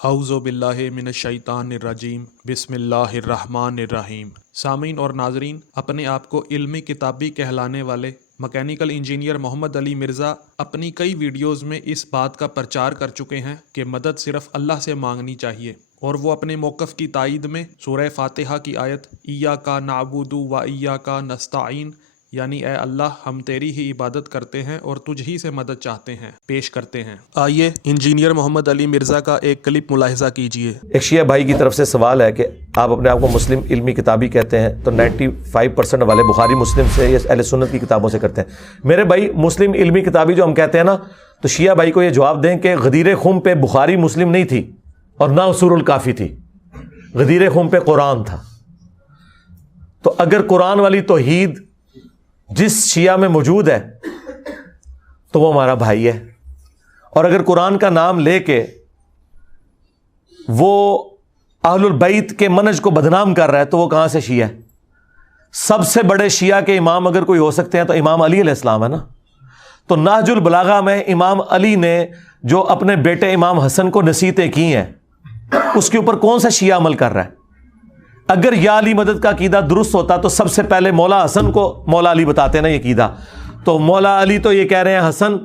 اعوذ باللہ من الشیطان الرجیم بسم اللہ الرحمن الرحیم۔ سامعین اور ناظرین، اپنے آپ کو علمی کتابی کہلانے والے مکینیکل انجینئر محمد علی مرزا اپنی کئی ویڈیوز میں اس بات کا پرچار کر چکے ہیں کہ مدد صرف اللہ سے مانگنی چاہیے، اور وہ اپنے موقف کی تائید میں سورہ فاتحہ کی آیت ایاک نعبد و ایاک نستعین، یعنی اے اللہ ہم تیری ہی عبادت کرتے ہیں اور تجھ ہی سے مدد چاہتے ہیں، پیش کرتے ہیں۔ آئیے انجینئر محمد علی مرزا کا ایک کلپ ملاحظہ کیجئے۔ ایک شیعہ بھائی کی طرف سے سوال ہے کہ آپ اپنے آپ کو مسلم علمی کتابی کہتے ہیں تو 95% والے بخاری مسلم سے یا اہل سنت کی کتابوں سے کرتے ہیں۔ میرے بھائی مسلم علمی کتابی جو ہم کہتے ہیں نا، تو شیعہ بھائی کو یہ جواب دیں کہ غدیر خم پہ بخاری مسلم نہیں تھی اور نہ اصول الکافی تھی، غدیر خم پہ قرآن تھا۔ تو اگر قرآن والی توحید جس شیعہ میں موجود ہے تو وہ ہمارا بھائی ہے، اور اگر قرآن کا نام لے کے وہ اہل البیت کے منہج کو بدنام کر رہا ہے تو وہ کہاں سے شیعہ ہے؟ سب سے بڑے شیعہ کے امام اگر کوئی ہو سکتے ہیں تو امام علی علیہ السلام ہے نا۔ تو نہج البلاغہ میں امام علی نے جو اپنے بیٹے امام حسن کو نصیحتیں کی ہیں، اس کے اوپر کون سا شیعہ عمل کر رہا ہے؟ اگر یا علی مدد کا عقیدہ درست ہوتا تو سب سے پہلے مولا حسن کو مولا علی بتاتے نا یہ عقیدہ۔ تو مولا علی تو یہ کہہ رہے ہیں حسن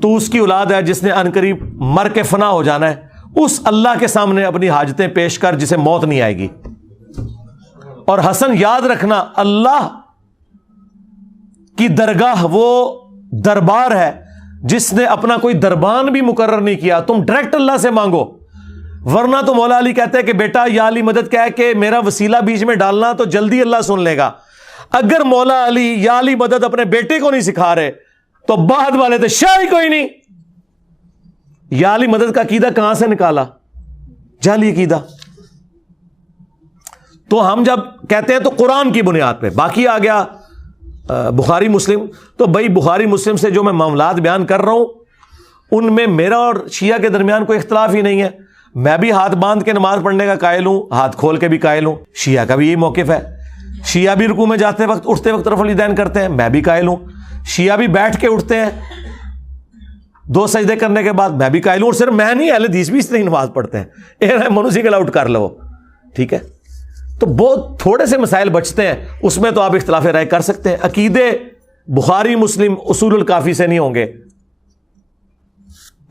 تو اس کی اولاد ہے جس نے عنقریب مر کے فنا ہو جانا ہے، اس اللہ کے سامنے اپنی حاجتیں پیش کر جسے موت نہیں آئے گی۔ اور حسن یاد رکھنا، اللہ کی درگاہ وہ دربار ہے جس نے اپنا کوئی دربان بھی مقرر نہیں کیا، تم ڈائریکٹ اللہ سے مانگو۔ ورنہ تو مولا علی کہتے ہیں کہ بیٹا یا علی مدد کہہ کے میرا وسیلہ بیچ میں ڈالنا تو جلدی اللہ سن لے گا۔ اگر مولا علی یا علی مدد اپنے بیٹے کو نہیں سکھا رہے تو بعد والے تو شاہی کوئی نہیں۔ یا علی مدد کا عقیدہ کہاں سے نکالا؟ جعلی عقیدہ۔ تو ہم جب کہتے ہیں تو قرآن کی بنیاد پہ، باقی آ گیا بخاری مسلم، تو بھائی بخاری مسلم سے جو میں معاملات بیان کر رہا ہوں ان میں میرا اور شیعہ کے درمیان کوئی اختلاف ہی نہیں ہے۔ میں بھی ہاتھ باندھ کے نماز پڑھنے کا قائل ہوں، ہاتھ کھول کے بھی قائل ہوں۔ شیعہ کا بھی یہی موقف ہے، شیعہ بھی رکوع میں جاتے وقت اٹھتے وقت رفع الیدین کرتے ہیں، میں بھی قائل ہوں۔ شیعہ بھی بیٹھ کے اٹھتے ہیں 2 سجدے کرنے کے بعد، میں بھی قائل ہوں۔ اور صرف میں نہیں، اہل حدیث بھی اس طرح نماز پڑھتے ہیں۔ منوسیکل آؤٹ کر لو، ٹھیک ہے۔ تو بہت تھوڑے سے مسائل بچتے ہیں، اس میں تو آپ اختلاف رائے کر سکتے ہیں۔ عقیدے بخاری مسلم اصول الکافی سے نہیں ہوں گے،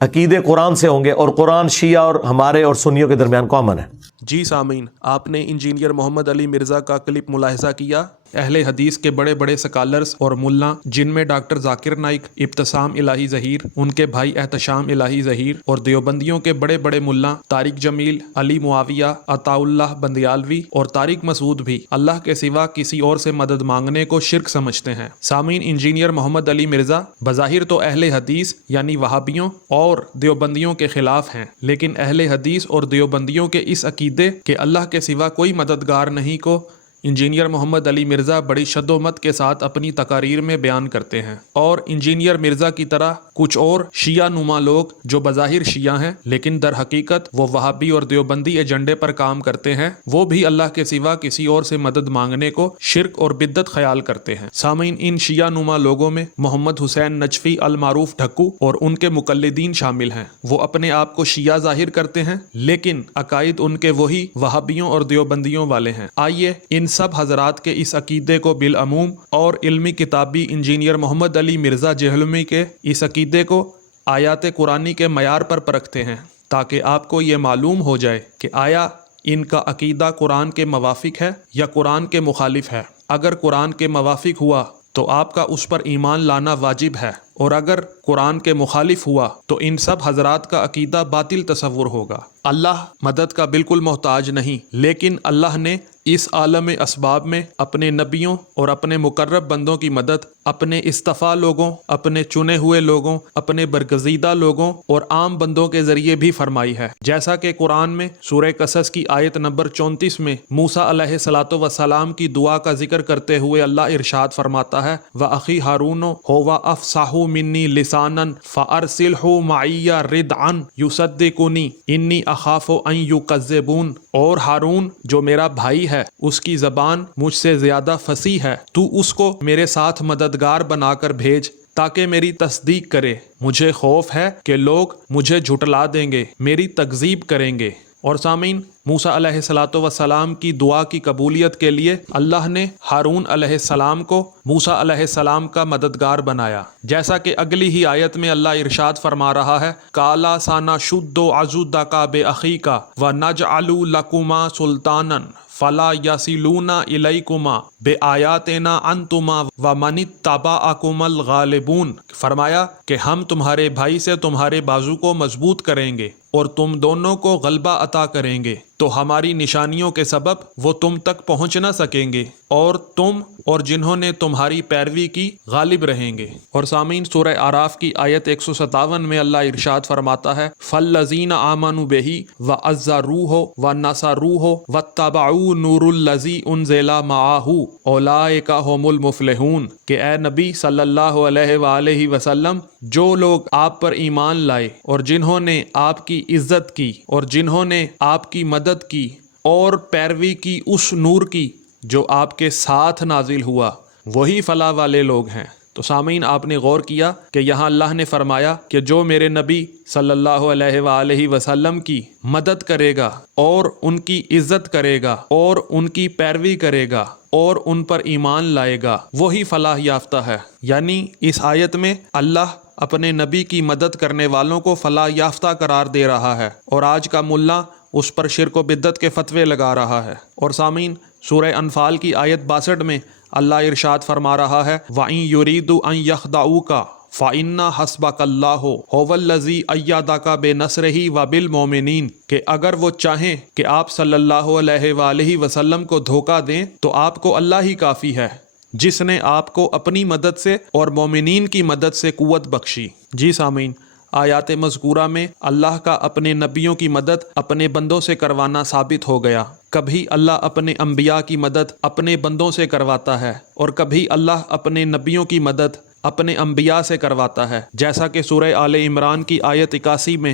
عقیدے قرآن سے ہوں گے، اور قرآن شیعہ اور ہمارے اور سنیوں کے درمیان کامن ہے۔ جی سامعین، آپ نے انجینئر محمد علی مرزا کا کلپ ملاحظہ کیا۔ اہل حدیث کے بڑے بڑے سکالرز اور ملا، جن میں ڈاکٹر ذاکر نائک، ابتسام الہی ظہیر، ان کے بھائی احتشام الہی ظہیر، اور دیوبندیوں کے بڑے بڑے ملا طارق جمیل، علی معاویہ، عطا اللہ بندیالوی اور طارق مسعود بھی اللہ کے سوا کسی اور سے مدد مانگنے کو شرک سمجھتے ہیں۔ سامعین، انجینئر محمد علی مرزا بظاہر تو اہل حدیث یعنی وہابیوں اور دیوبندیوں کے خلاف ہیں، لیکن اہل حدیث اور دیوبندیوں کے اس عقیدے کہ اللہ کے سوا کوئی مددگار نہیں کو انجینئر محمد علی مرزا بڑی شد و مت کے ساتھ اپنی تقاریر میں بیان کرتے ہیں، اور انجینئر مرزا کی طرح کچھ اور شیعہ نما لوگ جو بظاہر شیعہ ہیں لیکن در حقیقت وہ وہابی اور دیوبندی ایجنڈے پر کام کرتے ہیں، وہ بھی اللہ کے سوا کسی اور سے مدد مانگنے کو شرک اور بدعت خیال کرتے ہیں۔ سامعین، ان شیعہ نما لوگوں میں محمد حسین نجفی المعروف ڈھکو اور ان کے مقلدین شامل ہیں۔ وہ اپنے آپ کو شیعہ ظاہر کرتے ہیں لیکن عقائد ان کے وہی وہابیوں اور دیوبندیوں والے ہیں۔ آئیے ان سب حضرات کے اس عقیدے کو بالعموم اور علمی کتابی انجینئر محمد علی مرزا جہلمی کے اس عقیدے کو آیات قرآنی کے معیار پر پرکھتے ہیں، تاکہ آپ کو یہ معلوم ہو جائے کہ آیا ان کا عقیدہ قرآن کے موافق ہے یا قرآن کے مخالف ہے۔ اگر قرآن کے موافق ہوا تو آپ کا اس پر ایمان لانا واجب ہے، اور اگر قرآن کے مخالف ہوا تو ان سب حضرات کا عقیدہ باطل تصور ہوگا۔ اللہ مدد کا بالکل محتاج نہیں، لیکن اللہ نے اس عالم اسباب میں اپنے نبیوں اور اپنے مقرب بندوں کی مدد اپنے اصطفیٰ لوگوں، اپنے چنے ہوئے لوگوں، اپنے برگزیدہ لوگوں اور عام بندوں کے ذریعے بھی فرمائی ہے، جیسا کہ قرآن میں سورہ قصص کی آیت نمبر 34 میں موسیٰ علیہ الصلوۃ والسلام کی دعا کا ذکر کرتے ہوئے اللہ ارشاد فرماتا ہے، وَأَخِي هَارُونُ هُوَ أَفْصَحُ مِنِّي لِسَانًا فَأَرْسِلْهُ مَعِيَّ رِدْعًا يُصَدِّقُنِي إِنِّي أَخَافُ أَن يُكَذِّبُونِ، اور ہارون جو میرا بھائی ہے اس کی زبان مجھ سے زیادہ فصیح ہے، تو اس کو میرے ساتھ مددگار بنا کر بھیج تاکہ میری تصدیق کرے۔ مجھے خوف ہے کہ لوگ مجھے جھٹلا دیں گے، میری تکذیب کریں گے۔ اور سامعین، موسیٰ علیہ الصلوۃ والسلام کی دعا کی قبولیت کے لیے اللہ نے ہارون علیہ السلام کو موسیٰ علیہ السلام کا مددگار بنایا، جیسا کہ اگلی ہی آیت میں اللہ ارشاد فرما رہا ہے، کالا سانا شد و عضدک بأخیک ونجعل لکما سلطانا فلا یصلون الیکما بآیاتنا انتما ومن اتبعکما الغالبون۔ فرمایا کہ ہم تمہارے بھائی سے تمہارے بازو کو مضبوط کریں گے اور تم دونوں کو غلبہ عطا کریں گے، تو ہماری نشانیوں کے سبب وہ تم تک پہنچ نہ سکیں گے، اور تم اور جنہوں نے تمہاری پیروی کی غالب رہیں گے۔ اور سامعین، سورہ اعراف کی آیت 157 میں اللہ ارشاد فرماتا ہے، فَالَّذِينَ آمَنُوا بِهِ وَعَزَّرُوهُ وَنَصَرُوهُ وَاتَّبَعُوا نُورَ الَّذِي أُنزِلَ مَعَهُ أُولَٰئِكَ هُمُ الْمُفْلِحُونَ کہ اے نبی صلی اللہ علیہ وآلہ وسلم، جو لوگ آپ پر ایمان لائے اور جنہوں نے آپ کی عزت کی اور جنہوں نے آپ کی مدد کی اور پیروی کی اس نور کی جو آپ کے ساتھ نازل ہوا، وہی فلاح والے لوگ ہیں۔ تو سامعین، آپ نے غور کیا کہ یہاں اللہ نے فرمایا کہ جو میرے نبی صلی اللہ علیہ وآلہ وسلم کی مدد کرے گا اور ان کی عزت کرے گا اور ان کی پیروی کرے گا اور ان پر ایمان لائے گا، وہی فلاح یافتہ ہے۔ یعنی اس آیت میں اللہ اپنے نبی کی مدد کرنے والوں کو فلاح یافتہ قرار دے رہا ہے، اور آج کا ملا اس پر شرک و بدعت کے فتوے لگا رہا ہے۔ اور سامعین، سورہ انفال کی آیت 62 میں اللہ ارشاد فرما رہا ہے، وَإِن يُرِيدُوا أَن يَخْدَعُوكَ فَإِنَّ حَسْبَكَ اللَّهُ هُوَ الَّذِي أَيَّدَكَ بِنَصْرِهِ وَبِالْمُؤْمِنِينَ کہ اگر وہ چاہیں کہ آپ صلی اللہ علیہ وآلہ وسلم کو دھوکہ دیں تو آپ کو اللہ ہی کافی ہے، جس نے آپ کو اپنی مدد سے اور مومنین کی مدد سے قوت بخشی۔ جی سامعین، آیات مذکورہ میں اللہ کا اپنے نبیوں کی مدد اپنے بندوں سے کروانا ثابت ہو گیا۔ کبھی اللہ اپنے انبیاء کی مدد اپنے بندوں سے کرواتا ہے، اور کبھی اللہ اپنے نبیوں کی مدد اپنے انبیاء سے کرواتا ہے، جیسا کہ سورہ آل عمران کی آیت 81 میں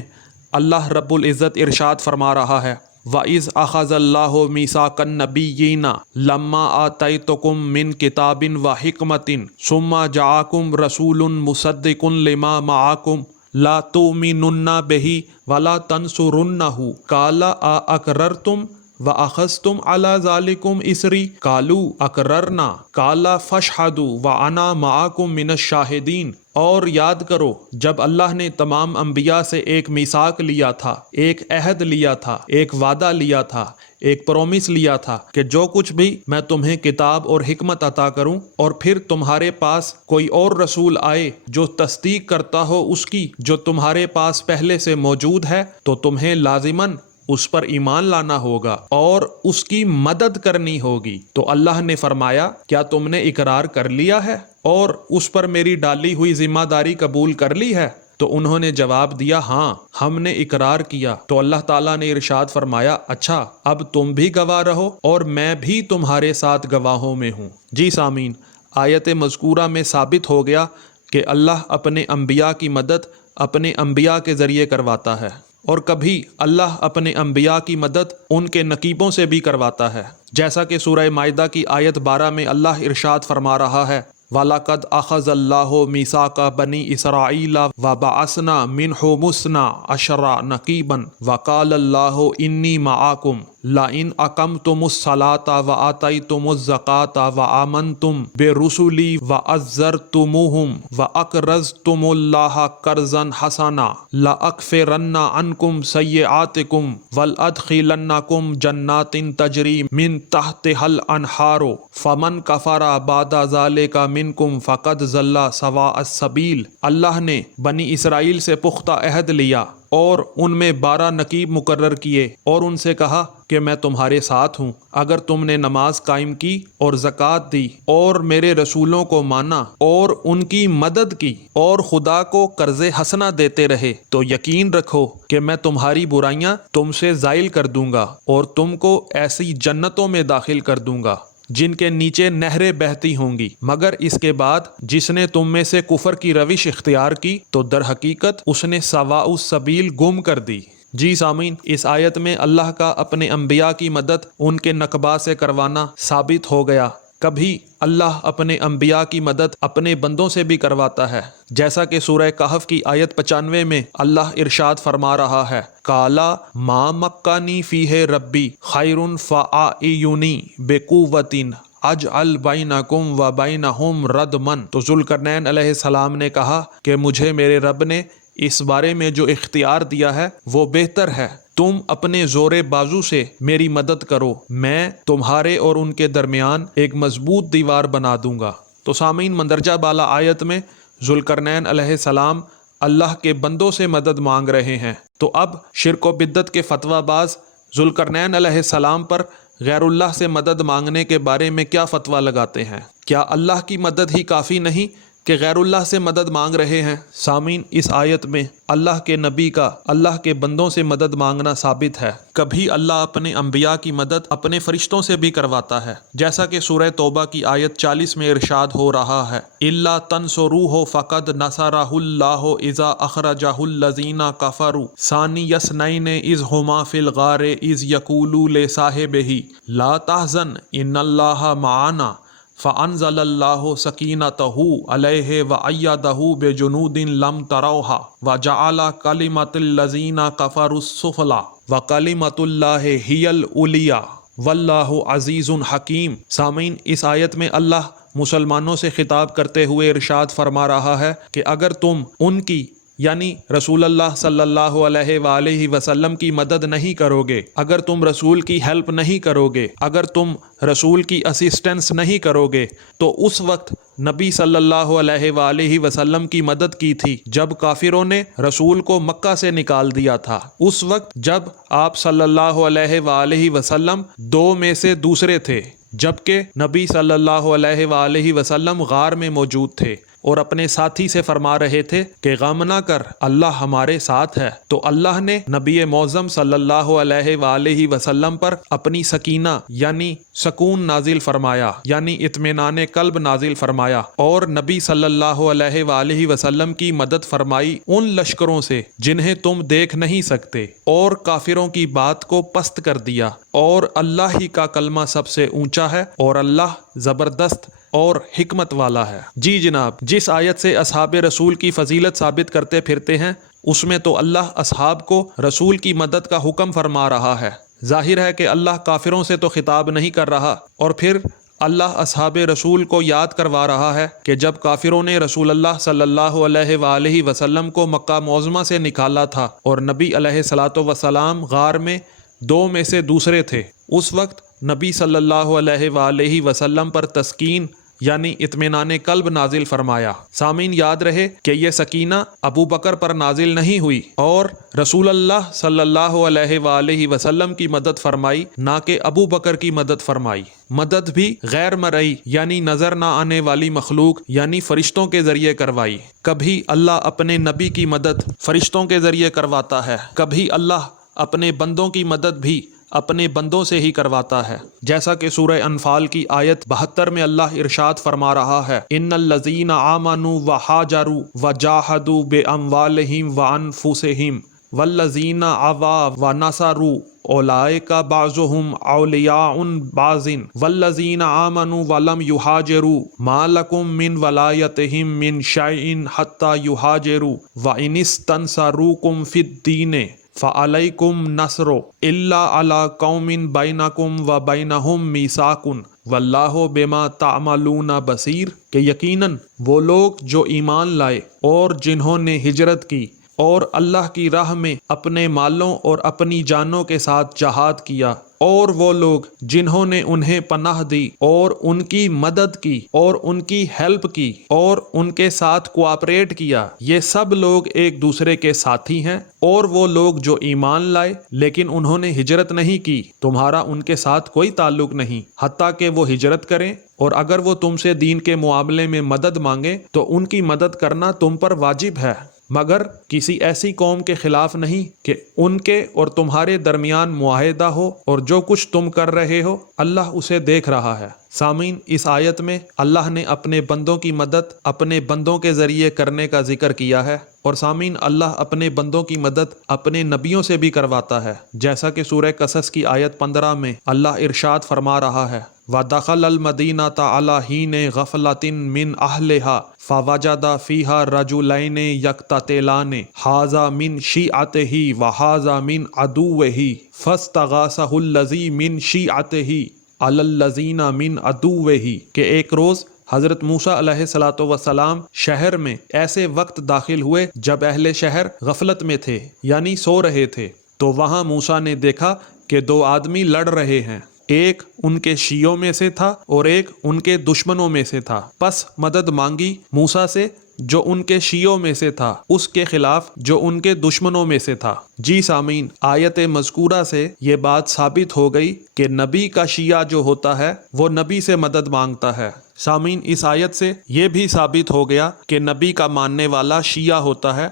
اللہ رب العزت ارشاد فرما رہا ہے، وَإِذْ أَخَذَ اللَّهُ مِيثَاقَ النَّبِيِّينَ لَمَّا آتَيْتُكُم مِّن كِتَابٍ وَحِكْمَةٍ ثُمَّ جَاءَكُمْ رَسُولٌ مُصَدِّقٌ لِّمَا مَعَكُمْ لَا تُؤْمِنُنَّ بِهِ وَلَا تَنصُرُنَّهُ قَالَ أَأَقْرَرْتُمْ وَأَخَذْتُمْ عَلَىٰ ذَلِكُمْ إِصْرِي قَالُوا أَقْرَرْنَا قَالَ فَاشْهَدُوا وَأَنَا مَعَكُمْ مِنَ الشَّاهِدِينَ۔ اور یاد کرو جب اللہ نے تمام انبیاء سے ایک میثاق لیا تھا، ایک عہد لیا تھا، ایک وعدہ لیا تھا، ایک پرومس لیا تھا کہ جو کچھ بھی میں تمہیں کتاب اور حکمت عطا کروں، اور پھر تمہارے پاس کوئی اور رسول آئے جو تصدیق کرتا ہو اس کی جو تمہارے پاس پہلے سے موجود ہے، تو تمہیں لازماً اس پر ایمان لانا ہوگا اور اس کی مدد کرنی ہوگی۔ تو اللہ نے فرمایا، کیا تم نے اقرار کر لیا ہے اور اس پر میری ڈالی ہوئی ذمہ داری قبول کر لی ہے؟ تو انہوں نے جواب دیا، ہاں ہم نے اقرار کیا۔ تو اللہ تعالیٰ نے ارشاد فرمایا، اچھا اب تم بھی گواہ رہو اور میں بھی تمہارے ساتھ گواہوں میں ہوں۔ جی سامعین، آیت مذکورہ میں ثابت ہو گیا کہ اللہ اپنے انبیاء کی مدد اپنے انبیاء کے ذریعے کرواتا ہے، اور کبھی اللہ اپنے انبیاء کی مدد ان کے نقیبوں سے بھی کرواتا ہے، جیسا کہ سورہ مائدہ کی آیت 12 میں اللہ ارشاد فرما رہا ہے، وَلَقَدْ أَخَذَ اللَّهُ مِيثَاقَ بَنِي إِسْرَائِيلَ وَبَعَثْنَا مِنْهُمُ اثْنَا عَشَرَ نَقِيبًا وَقَالَ اللَّهُ إِنِّي مَعَكُمْ لَئِنْ أَقَمْتُمُ الصَّلَاةَ وَآتَيْتُمُ الزَّكَاةَ وَآمَنْتُمْ بِرُسُلِي وَعَزَّرْتُمُوهُمْ وَأَقْرَضْتُمُ اللَّهَ قَرْضًا حَسَنًا لَأَكْفِرَنَّ عَنْكُمْ سَيِّئَاتِكُمْ وَلَأُدْخِلَنَّكُمْ جَنَّاتٍ تَجْرِي مِنْ تَحْتِهَا الْأَنْهَارُ فَمَنْ كَفَرَ بَعْدَ ذَلِكَ مِنْكُمْ فَقَدْ ضَلَّ سَوَاءَ السَّبِيلِ۔ اللہ نے بنی اسرائیل سے پختہ عہد لیا اور ان میں 12 نقیب مقرر کیے اور ان سے کہا کہ میں تمہارے ساتھ ہوں، اگر تم نے نماز قائم کی اور زکوٰۃ دی اور میرے رسولوں کو مانا اور ان کی مدد کی اور خدا کو قرض حسنہ دیتے رہے، تو یقین رکھو کہ میں تمہاری برائیاں تم سے زائل کر دوں گا اور تم کو ایسی جنتوں میں داخل کر دوں گا جن کے نیچے نہریں بہتی ہوں گی۔ مگر اس کے بعد جس نے تم میں سے کفر کی روش اختیار کی تو در حقیقت اس نے سواء السبیل گم کر دی۔ جی سامعین، اس آیت میں اللہ کا اپنے انبیاء کی مدد ان کے نقبہ سے کروانا ثابت ہو گیا، کبھی اللہ اپنے انبیاء کی مدد اپنے بندوں سے بھی کرواتا ہے، جیسا کہ سورہ کہف کی آیت 95 میں اللہ ارشاد فرما رہا ہے، کالا ما مکانی فیہ ربی خیر فاعینی بقوۃ اجعل بینکم و بینہم ردمن۔ تو ذوالقرنین علیہ السلام نے کہا کہ مجھے میرے رب نے اس بارے میں جو اختیار دیا ہے وہ بہتر ہے، تم اپنے زور بازو سے میری مدد کرو، میں تمہارے اور ان کے درمیان ایک مضبوط دیوار بنا دوں گا۔ تو سامعین، مندرجہ بالا آیت میں ذوالقرنین علیہ السلام اللہ کے بندوں سے مدد مانگ رہے ہیں۔ تو اب شرک و بدعت کے فتویٰ باز ذوالقرنین علیہ السلام پر غیر اللہ سے مدد مانگنے کے بارے میں کیا فتویٰ لگاتے ہیں؟ کیا اللہ کی مدد ہی کافی نہیں کہ غیر اللہ سے مدد مانگ رہے ہیں؟ سامعین، اس آیت میں اللہ کے نبی کا اللہ کے بندوں سے مدد مانگنا ثابت ہے۔ کبھی اللہ اپنے انبیاء کی مدد اپنے فرشتوں سے بھی کرواتا ہے، جیسا کہ سورہ توبہ کی آیت 40 میں ارشاد ہو رہا ہے، اِلَّا تَنْصُرُوهُ فَقَدْ نَصَرَهُ اللَّهُ إِذَا أَخْرَجَهُ الَّذِينَ كَفَرُوا ثَانِيَ اثْنَيْنِ إِذْ هُمَا فِي الْغَارِ إِذْ يَقُولُ لِصَاحِبِهِ لَا تَحْزَنْ إِنَّ اللَّهَ مَعَنَا فَأَنزَلَ اللَّهُ سَكِينَتَهُ عَلَيْهِ وَأَيَّدَهُ بِجُنُودٍ لَمْ تَرَوْهَا وَجَعَلَ كَلِمَةَ الَّذِينَ كَفَرُوا السُّفْلَىٰ وَكَلِمَةُ اللَّهِ هِيَ الْعُلْيَا وَاللَّهُ عَزِيزٌ حَكِيمٌ۔ سامعین، اس آیت میں اللہ مسلمانوں سے خطاب کرتے ہوئے ارشاد فرما رہا ہے کہ اگر تم ان کی یعنی رسول اللہ صلی اللہ علیہ وآلہ وسلم کی مدد نہیں کرو گے، اگر تم رسول کی ہیلپ نہیں کرو گے، اگر تم رسول کی اسسٹنس نہیں کرو گے، تو اس وقت نبی صلی اللہ علیہ وآلہ وسلم کی مدد کی تھی جب کافروں نے رسول کو مکہ سے نکال دیا تھا، اس وقت جب آپ صلی اللہ علیہ وآلہ وسلم دو میں سے دوسرے تھے، جبکہ نبی صلی اللہ علیہ وآلہ وسلم غار میں موجود تھے اور اپنے ساتھی سے فرما رہے تھے کہ غم نہ کر، اللہ ہمارے ساتھ ہے۔ تو اللہ نے نبی معظم صلی اللہ علیہ وآلہ وسلم پر اپنی سکینہ یعنی سکون نازل فرمایا، یعنی اطمینان قلب نازل فرمایا، اور نبی صلی اللہ علیہ وآلہ وسلم کی مدد فرمائی ان لشکروں سے جنہیں تم دیکھ نہیں سکتے، اور کافروں کی بات کو پست کر دیا، اور اللہ ہی کا کلمہ سب سے اونچا ہے، اور اللہ زبردست اور حکمت والا ہے۔ جی جناب، جس آیت سے اصحاب رسول کی فضیلت ثابت کرتے پھرتے ہیں، اس میں تو اللہ اصحاب کو رسول کی مدد کا حکم فرما رہا ہے۔ ظاہر ہے کہ اللہ کافروں سے تو خطاب نہیں کر رہا، اور پھر اللہ اصحاب رسول کو یاد کروا رہا ہے کہ جب کافروں نے رسول اللہ صلی اللہ علیہ وآلہ وسلم کو مکہ معظمہ سے نکالا تھا اور نبی علیہ الصلاۃ والسلام غار میں دو میں سے دوسرے تھے، اس وقت نبی صلی اللہ علیہ وآلہ وسلم پر تسکین یعنی اطمینان قلب نازل فرمایا۔ سامعین، یاد رہے کہ یہ سکینہ ابو بکر پر نازل نہیں ہوئی اور رسول اللہ صلی اللہ علیہ وآلہ وسلم کی مدد فرمائی، نہ کہ ابو بکر کی مدد فرمائی۔ مدد بھی غیر مرئی یعنی نظر نہ آنے والی مخلوق یعنی فرشتوں کے ذریعے کروائی۔ کبھی اللہ اپنے نبی کی مدد فرشتوں کے ذریعے کرواتا ہے، کبھی اللہ اپنے بندوں کی مدد بھی اپنے بندوں سے ہی کرواتا ہے، جیسا کہ سورہ انفال کی آیت 72 میں اللہ ارشاد فرما رہا ہے، ان الذین آمنوا وہاجروا وجاہدوا باموالہم وانفسہم والذین آووا ونصروا اولئک بعضهم اولیاء بعض والذین آمنوا ولم یہاجروا ما لکم من ولایتہم من شیء حتی یہاجروا وان استنصروکم فی الدین فعلیکم نصر الا علی قوم بینکم و بینہم میثاق واللہ بما تعملون بصیر، کہ یقیناً وہ لوگ جو ایمان لائے اور جنہوں نے ہجرت کی اور اللہ کی راہ میں اپنے مالوں اور اپنی جانوں کے ساتھ جہاد کیا، اور وہ لوگ جنہوں نے انہیں پناہ دی اور ان کی مدد کی اور ان کی ہیلپ کی اور ان کے ساتھ کوآپریٹ کیا، یہ سب لوگ ایک دوسرے کے ساتھی ہیں۔ اور وہ لوگ جو ایمان لائے لیکن انہوں نے ہجرت نہیں کی، تمہارا ان کے ساتھ کوئی تعلق نہیں حتیٰ کہ وہ ہجرت کریں، اور اگر وہ تم سے دین کے معاملے میں مدد مانگیں تو ان کی مدد کرنا تم پر واجب ہے، مگر کسی ایسی قوم کے خلاف نہیں کہ ان کے اور تمہارے درمیان معاہدہ ہو، اور جو کچھ تم کر رہے ہو اللہ اسے دیکھ رہا ہے۔ سامعین، اس آیت میں اللہ نے اپنے بندوں کی مدد اپنے بندوں کے ذریعے کرنے کا ذکر کیا ہے، اور سامعین، اللہ اپنے بندوں کی مدد اپنے نبیوں سے بھی کرواتا ہے، جیسا کہ سورہ قصص کی آیت 15 میں اللہ ارشاد فرما رہا ہے وَدَخَلَ الْمَدِينَةَ عَلَى حِينِ غَفْلَةٍ مِّنْ أَهْلِهَا فَوَجَدَ فِيهَا رَجُلَيْنِ يَقْتَتِلَانِ هَذَا مِنْ شِيعَتِهِ وَهَذَا مِنْ عَدُوِّهِ فَاسْتَغَاثَهُ الَّذِي مِنْ شِيعَتِهِ عَلَى الَّذِينَ مِنْ عَدُوِّهِ کہ ایک روز حضرت موسیٰ علیہ السلام شہر میں ایسے وقت داخل ہوئے جب اہل شہر غفلت میں تھے، یعنی سو رہے تھے، تو وہاں موسیٰ نے دیکھا کہ دو آدمی لڑ رہے ہیں، ایک ان کے شیعوں میں سے تھا اور ایک ان کے دشمنوں میں سے تھا۔ پس مدد مانگی موسیٰ سے جو ان کے شیعوں میں سے تھا اس کے خلاف جو ان کے دشمنوں میں سے تھا۔ جی سامعین، آیت مذکورہ سے یہ بات ثابت ہو گئی کہ نبی کا شیعہ جو ہوتا ہے وہ نبی سے مدد مانگتا ہے۔ سامعین، اس آیت سے یہ بھی ثابت ہو گیا کہ نبی کا ماننے والا شیعہ ہوتا ہے،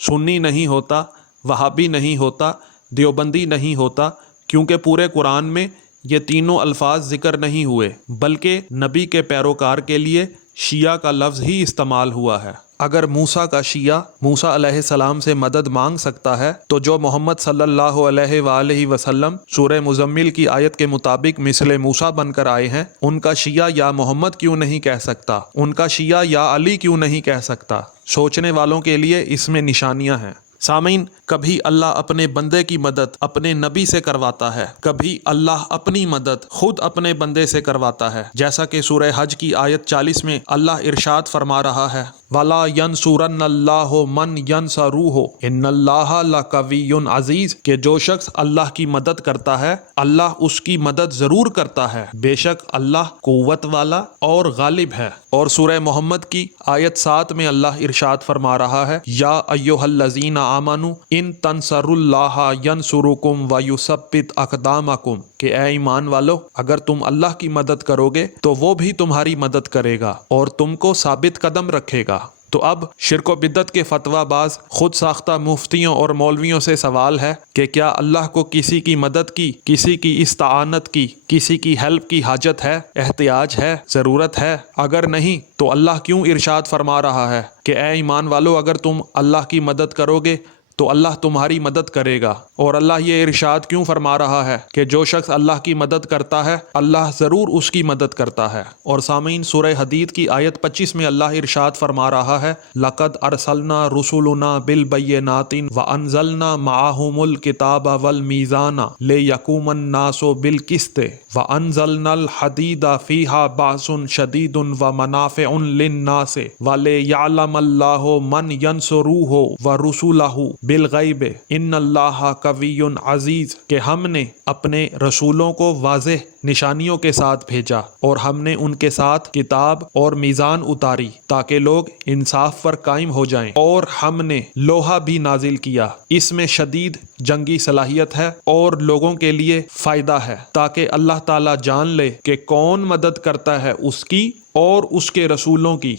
سنی نہیں ہوتا، وہابی نہیں ہوتا، دیوبندی نہیں ہوتا، کیونکہ پورے قرآن میں یہ تینوں الفاظ ذکر نہیں ہوئے، بلکہ نبی کے پیروکار کے لیے شیعہ کا لفظ ہی استعمال ہوا ہے۔ اگر موسیٰ کا شیعہ موسیٰ علیہ السلام سے مدد مانگ سکتا ہے تو جو محمد صلی اللہ علیہ وآلہ وسلم سورہ مزمل کی آیت کے مطابق مثل موسیٰ بن کر آئے ہیں، ان کا شیعہ یا محمد کیوں نہیں کہہ سکتا؟ ان کا شیعہ یا علی کیوں نہیں کہہ سکتا؟ سوچنے والوں کے لیے اس میں نشانیاں ہیں۔ سامعین، کبھی اللہ اپنے بندے کی مدد اپنے نبی سے کرواتا ہے، کبھی اللہ اپنی مدد خود اپنے بندے سے کرواتا ہے، جیسا کہ سورہ حج کی آیت 40 میں اللہ ارشاد فرما رہا ہے وَلَا يَنْصُرَنَّ اللَّهُ مَنْ يَنْصُرُهُ إِنَّ اللَّهَ لَقَوِيٌّ عَزِيزٌ کہ جو شخص اللہ کی مدد کرتا ہے اللہ اس کی مدد ضرور کرتا ہے، بے شک اللہ قوت والا اور غالب ہے۔ اور سورہ محمد کی آیت 7 میں اللہ ارشاد فرما رہا ہے یا ایھا الذین آمنوا ان تنصروا اللہ ینصرکم ویثبت اقدامکم کہ اے ایمان والو، اگر تم اللہ کی مدد کرو گے تو وہ بھی تمہاری مدد کرے گا اور تم کو ثابت قدم رکھے گا۔ تو اب شرک و بدعت کے فتویٰ باز خود ساختہ مفتیوں اور مولویوں سے سوال ہے کہ کیا اللہ کو کسی کی مدد کی، کسی کی استعانت کی، کسی کی ہیلپ کی حاجت ہے، احتیاج ہے، ضرورت ہے؟ اگر نہیں تو اللہ کیوں ارشاد فرما رہا ہے کہ اے ایمان والو، اگر تم اللہ کی مدد کرو گے تو اللہ تمہاری مدد کرے گا؟ اور اللہ یہ ارشاد کیوں فرما رہا ہے کہ جو شخص اللہ کی مدد کرتا ہے اللہ ضرور اس کی مدد کرتا ہے؟ اور سامعین، سورہ حدید کی آیت 25 میں اللہ ارشاد فرما رہا ہے لَقَدْ أَرْسَلْنَا رُسُلُنَا بِالْبَيِّنَاتِ وَأَنزَلْنَا مَعَهُمُ الْكِتَابَ وَالْمِيزَانَ لِيَقُومَ النَّاسُ بِالْقِسْطِ وَأَنزَلْنَا الْحَدِيدَ فِيهَا بَأْسٌ شَدِيدٌ وَمَنَافِعٌ لِلنَّاسِ وَلِيَعْلَمَ اللَّهُ مَنْ يَنْصُرُهُ وَرُسُلَهُ بالغیب ان اللہ قوی عزیز کہ ہم نے اپنے رسولوں کو واضح نشانیوں کے ساتھ بھیجا اور ہم نے ان کے ساتھ کتاب اور میزان اتاری تاکہ لوگ انصاف پر قائم ہو جائیں، اور ہم نے لوہا بھی نازل کیا، اس میں شدید جنگی صلاحیت ہے اور لوگوں کے لیے فائدہ ہے تاکہ اللہ تعالیٰ جان لے کہ کون مدد کرتا ہے اس کی اور اس کے رسولوں کی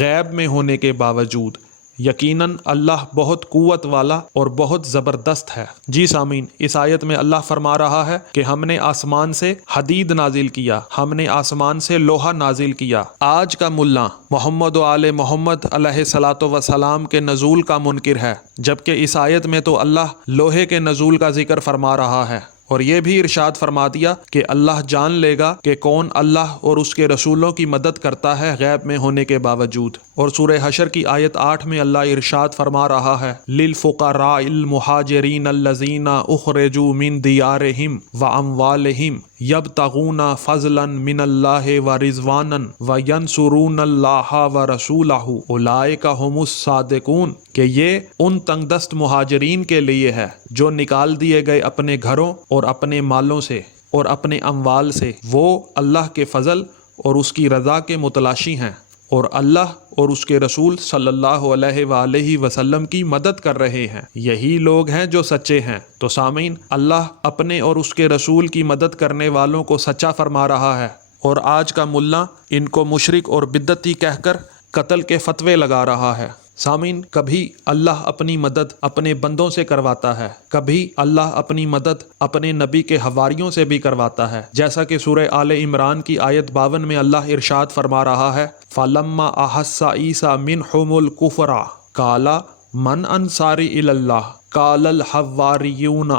غیب میں ہونے کے باوجود۔ یقیناً اللہ بہت قوت والا اور بہت زبردست ہے۔ جی سامعین، اس آیت میں اللہ فرما رہا ہے کہ ہم نے آسمان سے حدید نازل کیا، ہم نے آسمان سے لوہا نازل کیا۔ آج کا ملا محمد و آل محمد علیہ الصلاۃ والسلام کے نزول کا منکر ہے، جبکہ اس آیت میں تو اللہ لوہے کے نزول کا ذکر فرما رہا ہے، اور یہ بھی ارشاد فرما دیا کہ اللہ جان لے گا کہ کون اللہ اور اس کے رسولوں کی مدد کرتا ہے غیب میں ہونے کے باوجود۔ اور سورہ حشر کی آیت 8 میں اللہ ارشاد فرما رہا ہے لِلْفُقَرَاءِ الْمُهَاجِرِينَ الَّذِينَ أُخْرِجُوا مِنْ دِيَارِهِمْ وَأَمْوَالِهِمْ يَبْتَغُونَ فَضْلًا مِنَ اللَّهِ وَرِضْوَانًا وَيَنْصُرُونَ اللَّهَ وَرَسُولَهُ أُولَئِكَ هُمُ الصَّادِقُونَ کہ یہ ان تنگ دست مہاجرین کے لیے ہے جو نکال دیے گئے اپنے گھروں اور اپنے مالوں سے اور اپنے اموال سے، وہ اللہ کے فضل اور اس کی رضا کے متلاشی ہیں اور اللہ اور اس کے رسول صلی اللہ علیہ وآلہ وسلم کی مدد کر رہے ہیں، یہی لوگ ہیں جو سچے ہیں۔ تو سامعین، اللہ اپنے اور اس کے رسول کی مدد کرنے والوں کو سچا فرما رہا ہے، اور آج کا ملا ان کو مشرک اور بدعتی کہہ کر قتل کے فتوے لگا رہا ہے۔ سامعین، کبھی اللہ اپنی مدد اپنے بندوں سے کرواتا ہے، کبھی اللہ اپنی مدد اپنے نبی کے حواریوں سے بھی کرواتا ہے، جیسا کہ سورہ آل عمران کی آیت 52 میں اللہ ارشاد فرما رہا ہے فَلَمَّا أَحَسَّ عِیسیٰ مِنْهُمُ الْكُفْرَ قَالَ من انصاری اللہ قال الحواریون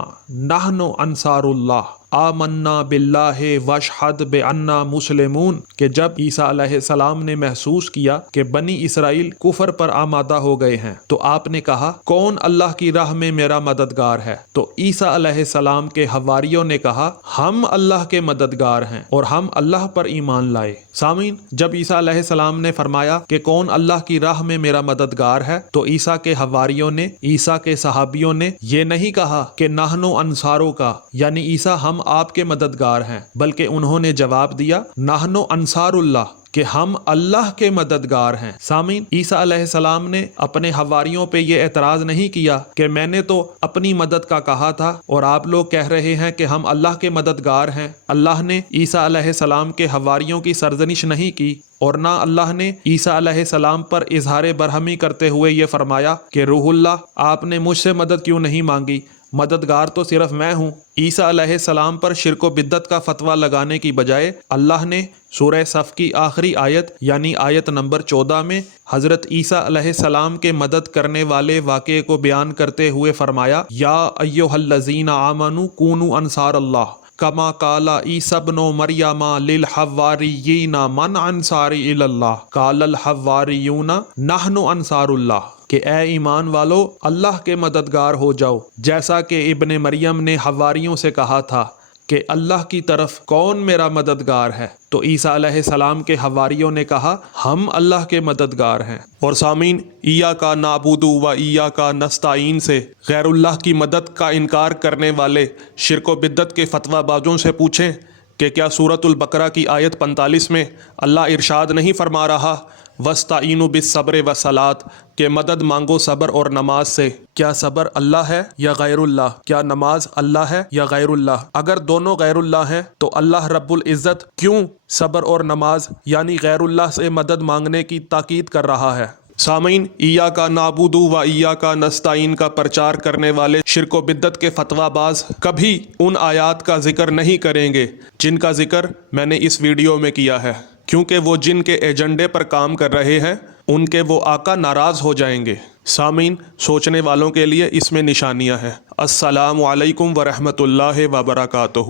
نحن انصار اللہ آمنا باللہ واشہد بأننا مسلمون، کہ جب عیسیٰ علیہ السلام نے محسوس کیا کہ بنی اسرائیل کفر پر آمادہ ہو گئے ہیں تو آپ نے کہا کون اللہ کی راہ میں میرا مددگار ہے؟ تو عیسیٰ علیہ السلام کے حواریوں نے کہا ہم اللہ کے مددگار ہیں اور ہم اللہ پر ایمان لائے۔ سامعین، جب عیسیٰ علیہ السلام نے فرمایا کہ کون اللہ کی راہ میں میرا مددگار ہے تو عیسیٰ کے حواریوں نے، عیسیٰ کے صحابیوں نے یہ نہیں کہا کہ نحنو انصاروں کا، یعنی عیسیٰ ہم آپ کے مددگار ہیں، بلکہ انہوں نے جواب دیا نحنو انصار اللہ، کہ ہم اللہ کے مددگار ہیں۔ سامعین، عیسیٰ علیہ السلام نے اپنے حواریوں پہ یہ اعتراض نہیں کیا کہ میں نے تو اپنی مدد کا کہا تھا اور آپ لوگ کہہ رہے ہیں کہ ہم اللہ کے مددگار ہیں۔ اللہ نے عیسیٰ علیہ السلام کے حواریوں کی سرزنش نہیں کی اور نہ اللہ نے عیسیٰ علیہ السلام پر اظہار برہمی کرتے ہوئے یہ فرمایا کہ روح اللہ آپ نے مجھ سے مدد کیوں نہیں مانگی، مددگار تو صرف میں ہوں۔ عیسیٰ علیہ السلام پر شرک و بدعت کا فتویٰ لگانے کی بجائے اللہ نے سورہ صف کی آخری آیت یعنی آیت نمبر 14 میں حضرت عیسیٰ علیہ السلام کے مدد کرنے والے واقعے کو بیان کرتے ہوئے فرمایا یا ایھا الذین آمنوا کونوا انصار اللہ کما قال عیسی ابن مریم للحواریین من انصاری الی اللہ قال الحواریون نحن انصار اللہ، کہ اے ایمان والو اللہ کے مددگار ہو جاؤ، جیسا کہ ابن مریم نے حواریوں سے کہا تھا کہ اللہ کی طرف کون میرا مددگار ہے، تو عیسیٰ علیہ السلام کے حواریوں نے کہا ہم اللہ کے مددگار ہیں۔ اور سامعین، ایاکا نعبد و ایاکا نستعین سے غیر اللہ کی مدد کا انکار کرنے والے شرک و بدعت کے فتویٰ بازوں سے پوچھیں کہ کیا سورۃ البقرہ کی آیت 45 میں اللہ ارشاد نہیں فرما رہا وَاسْتَعِینُوا بِالصَّبْرِ وَالصَّلَاةِ کہ مدد مانگو صبر اور نماز سے؟ کیا صبر اللہ ہے یا غیر اللہ؟ کیا نماز اللہ ہے یا غیر اللہ؟ اگر دونوں غیر اللہ ہیں تو اللہ رب العزت کیوں صبر اور نماز یعنی غیر اللہ سے مدد مانگنے کی تاکید کر رہا ہے؟ سامعین، ایاکا نعبد و ایاکا نستعین کا پرچار کرنے والے شرک و بدعت کے فتویٰ باز کبھی ان آیات کا ذکر نہیں کریں گے جن کا ذکر میں نے اس ویڈیو میں کیا ہے، کیونکہ وہ جن کے ایجنڈے پر کام کر رہے ہیں ان کے وہ آقا ناراض ہو جائیں گے۔ سامعین، سوچنے والوں کے لیے اس میں نشانیاں ہیں۔ السلام علیکم ورحمۃ اللہ وبرکاتہ۔